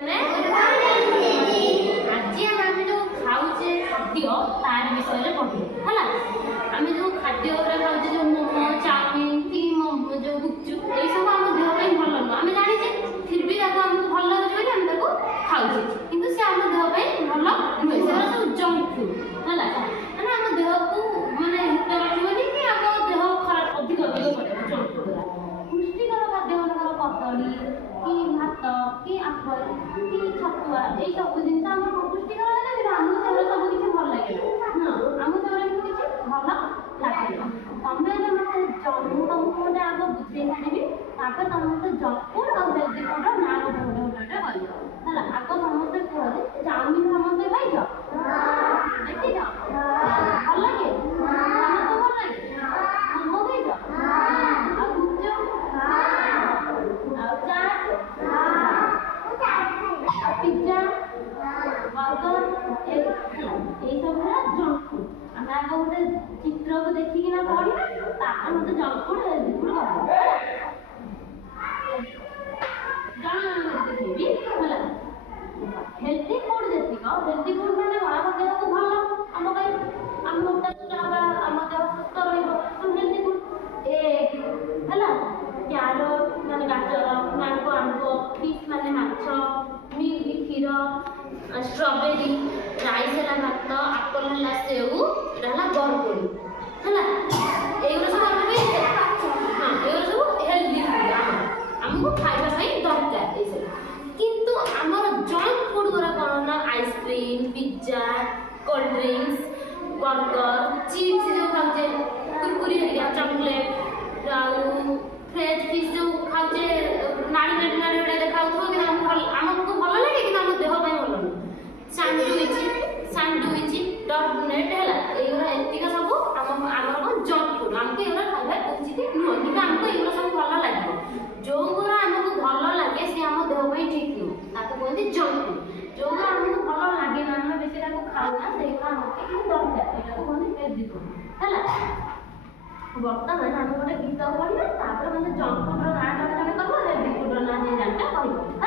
आज आम जो खाऊे खाद्य तार विषय पढ़े है आम जो खाद्य खाऊे जो मोमो चाउमिन कि जो गुपचुप ये सब आम देह भल नुह आम जाने फिर भी आमको भल लगे आम खाऊे कि से आम देह भल नुहे से सब जंक फुड है आम देह को मानते हित रखी कि आम देह खराब अधिक अधिक पड़े जंक फुड पुष्टिकर खाद्य मनकर कदली कि भात कि आफल कि छतुआ ये सब जिन पुष्टिकर है आमको से सब किसी भल लगे आमको से किसी भल लगे तमें जो मतलब तुमको गोटे आग बुझे छाड़ी तुम मत जंक फुड और हेल्दी फुड ना गोटे गोटे गोटे गोटे है आग समस्ते कहते चाउमिन समस्ते खाई देखी भल लगे भल लगे मोमो खाई पिज्जा बर्गर ये सब है जंक फुड आम आगे गोटे चित्र को देखिकिना पढ़ा मत जंक फुड हेल्दी फुड देखी हेल्दी फुड जेतिक हेल्दी फुड मैंने आम देह को भल आम आम मोटा सोटा हवा आम देह सुस्थ रही हेल्दी फुड एग है क्यारोट माने गाजर मैंगो आंब फिश माने माछ मिल्क क्षीर स्ट्रॉबेरी राइस है भात आप्पल है सेऊ यहाँ बरकोली है ये सब आम हाँ ये सब हेल्दी फुड आमको खावाई दरकार ये सब किंतु आमर जंक फुड गुरा कौन ना ice cream pizza cold drinks burger chips जो खाऊे कुरकुरी चॉकलेट फ्रेश फिश जो खाऊे नाड़ी नाड़ी देखा कि आमको भल लगे कि आम देह भल नुह सैंडविच डॉगनेट है ये सब आम जंक फुड आमको ये खावा उचित नुह कि आमको ये सब भल लगे जो गुरा आमको भल लगे सी आम देह ठीक नुह कहते जंक फुड जो आमको भल लगे ना आम बेस खाऊना से दरकार यहाँ कहते हेल्दी फुड है बर्तमान आम गोटे गीत पढ़ा मत जंक फुड ना जन जन कह हेल्दी फुड ना जानता कह